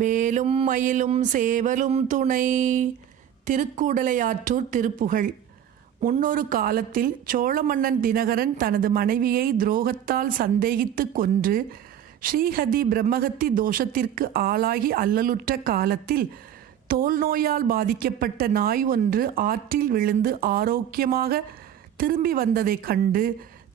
வேலும் மயிலும் சேவலும் துணை. திருக்கூடலையாற்றூர் திருப்புகழ். முன்னொரு காலத்தில் சோழ மன்னன் தினகரன் தனது மனைவியை துரோகத்தால் சந்தேகித்து கொன்று ஸ்ரீஹதி பிரம்மகத்தி தோஷத்திற்கு ஆளாகி அல்லலுற்ற காலத்தில் தோல் நோயால் பாதிக்கப்பட்ட நாய் ஒன்று ஆற்றில் விழுந்து ஆரோக்கியமாக திரும்பி வந்ததைக் கண்டு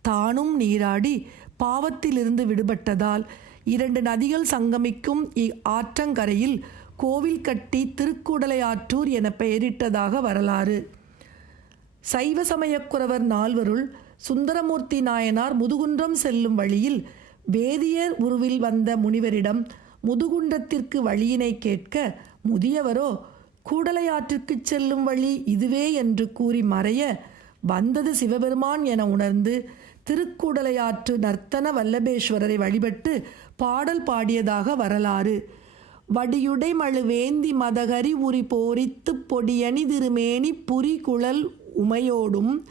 தானும் நீராடி பாவத்திலிருந்து விடுபட்டதால் இரண்டு நதிகள் சங்கமிக்கும் ஆற்றங்கரையில் கோவில் கட்டி திருக்குடலையாற்றூர் என பெயரிட்டதாக வரலாறு. சைவ சமயக்குறவர் நால்வருள் சுந்தரமூர்த்தி நாயனார் முதுகுன்றம் செல்லும் வழியில் வேதியர் உருவில் வந்த முனிவரிடம் முதுகுன்றத்திற்கு வழியினை கேட்க முதியவரோ கூடலையாற்றிற்குச் செல்லும் வழி இதுவே என்று கூறி மறைய வந்தது சிவபெருமான் என உணர்ந்து திருக்கூடலையாற்று நர்த்தன வல்லபேஸ்வரரை வழிபட்டு பாடல் பாடியதாக வரலாறு. வடியுடை மழு வேந்தி மதகரி உரி போரித்து பொடியணி திருமேனி புரி குழல் உமையோடும்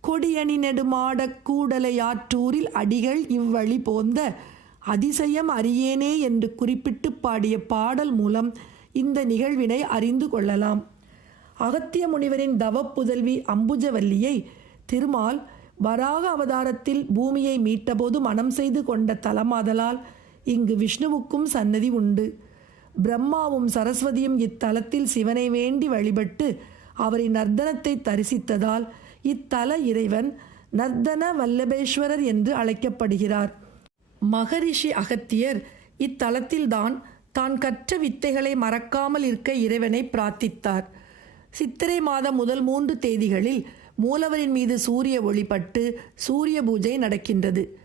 கொடியணி நெடுமாடக் கூடலையாற்றூரில் அடிகள் இவ்வழி போந்த அதிசயம் அறியேனே என்று குறிப்பிட்டு பாடிய பாடல் மூலம் இந்த நிகழ்வினை அறிந்து கொள்ளலாம். அகத்திய முனிவரின் தவப்புதல்வி அம்புஜவல்லியை திருமால் வராக அவதாரத்தில் பூமியை மீட்டபோது மனம் செய்து கொண்ட தலமாதலால் இங்கு விஷ்ணுவுக்கும் சன்னதி உண்டு. பிரம்மாவும் சரஸ்வதியும் இத்தலத்தில் சிவனை வேண்டி வழிபட்டு அவரின் நர்த்தனத்தை தரிசித்ததால் இத்தல இறைவன் நர்த்தன வல்லபேஸ்வரர் என்று அழைக்கப்படுகிறார். மகரிஷி அகத்தியர் இத்தலத்தில்தான் தான் கற்ற வித்தைகளை மறக்காமல் இருக்க இறைவனை பிரார்த்தித்தார். சித்திரை மாதம் முதல் மூன்று தேதிகளில் மூலவரின் மீது சூரிய ஒளிப்பட்டு சூரிய பூஜை நடக்கின்றது.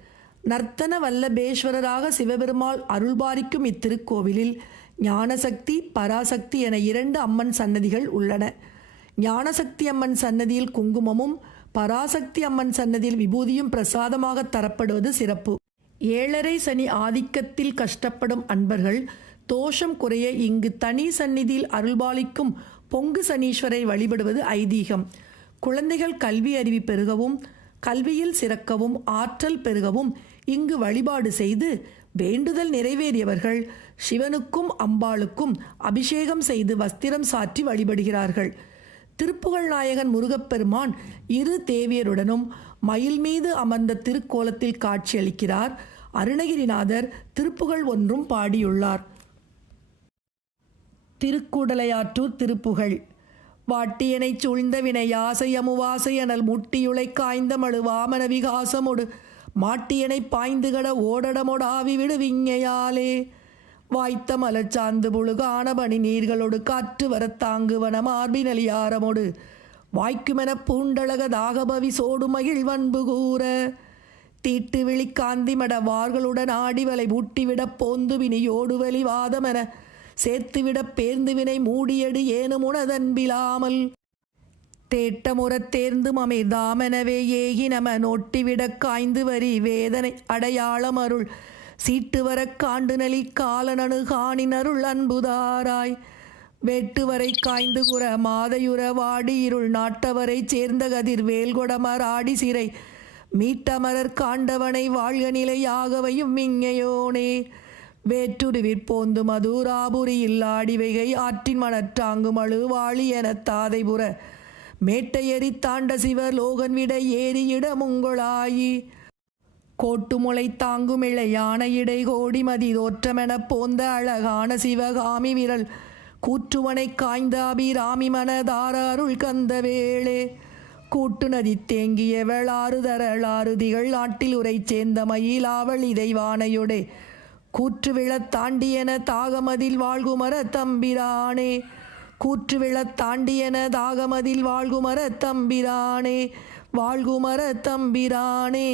நர்த்தன வல்லபேஸ்வரராக சிவபெருமாள் அருள்பாரிக்கும் இத்திருக்கோவிலில் ஞானசக்தி பராசக்தி என இரண்டு அம்மன் சன்னதிகள் உள்ளன. ஞானசக்தி அம்மன் சன்னதியில் குங்குமமும் பராசக்தி அம்மன் சன்னதியில் விபூதியும் பிரசாதமாக தரப்படுவது சிறப்பு. ஏழரை சனி ஆதிக்கத்தில் கஷ்டப்படும் அன்பர்கள் தோஷம் குறைய இங்கு தனி சந்நிதியில் அருள்பாலிக்கும் பொங்கு சனீஸ்வரை வழிபடுவது ஐதீகம். குழந்தைகள் கல்வி அறிவு பெருகவும் கல்வியில் சிறக்கவும் ஆற்றல் பெருகவும் இங்கு வழிபாடு செய்து வேண்டுதல் நிறைவேறியவர்கள் சிவனுக்கும் அம்பாளுக்கும் அபிஷேகம் செய்து வஸ்திரம் சாற்றி வழிபடுகிறார்கள். திருப்புகழ் நாயகன் முருகப்பெருமான் இரு தேவியருடனும் மயில் மீது அமர்ந்த திருக்கோலத்தில் காட்சியளிக்கிறார். அருணகிரிநாதர் திருப்புகழ் ஒன்றும் பாடியுள்ளார். திருக்கூடலையாற்றூர் திருப்புகழ் வாட்டியனைச் சூழ்ந்த வினை யாசை அமுவாசை அனல் முட்டியுளை காய்ந்த மழு வாமன விகாசமொடு மாட்டியனை பாய்ந்து கட ஓடடமொடாவி விடு விஞ்ஞையாலே. வாய்த்த மலச்சாந்து புழுகான பணி நீர்களோடு காற்று வரத் தாங்குவன மார்பினலியாரமொடு வாய்க்குமென பூண்டழக தாகபவி சோடு மகிழ் வன்பு கூற. தீட்டு விழி காந்திமட வார்களுடன் ஆடிவலை பூட்டிவிடப் போந்து வினி ஓடுவலி வாதமென சேர்த்துவிட பேர்ந்துவினை மூடியடு ஏனும் உணதன்பிலாமல் தேட்டமுறத் தேர்ந்தும் அமைதாமெனவே ஏகி நம நோட்டிவிடக் காய்ந்து வரி வேதனை அடையாளம் அருள் சீட்டு வரக் காண்டு நலி காலனனு காணினருள் அன்புதாராய். வேட்டுவரை காய்ந்து குற மாதையுற வாடி இருள் நாட்டவரைச் சேர்ந்த கதிர் வேல்கொடமர் ஆடி சிறை மீட்டமரர் காண்டவனை வாழ்க நிலையாகவையும் வேற்றுருவிற் போந்து மதுராபுரியில் ஆடிவைகை ஆற்றின் மணற்றாங்கு மழு வாழி எனத் தாதைபுற மேட்டையறி தாண்ட சிவர் லோகன் விட ஏறியிட முங்களாயி கோட்டுமுளை தாங்கும் இளையான இடை கோடி மதி தோற்றமெனப் போந்த அழகான சிவகாமி விரல். கூற்றுவனை காய்ந்த அபிராமி மனதார அருள் கந்த வேளே. கூட்டு நதி தேங்கிய வெளாறு தரளாறு திகழ் நாட்டில் உரை சேர்ந்த மயிலாவள் இதை வானையுடே. கூற்று விழத் தாண்டியன தாகமதில் வாழ்குமர தம்பிரானே. கூற்று தாண்டியன தாகமதில் வாழ்குமர தம்பிரானே. வாழ்குமர தம்பிரானே.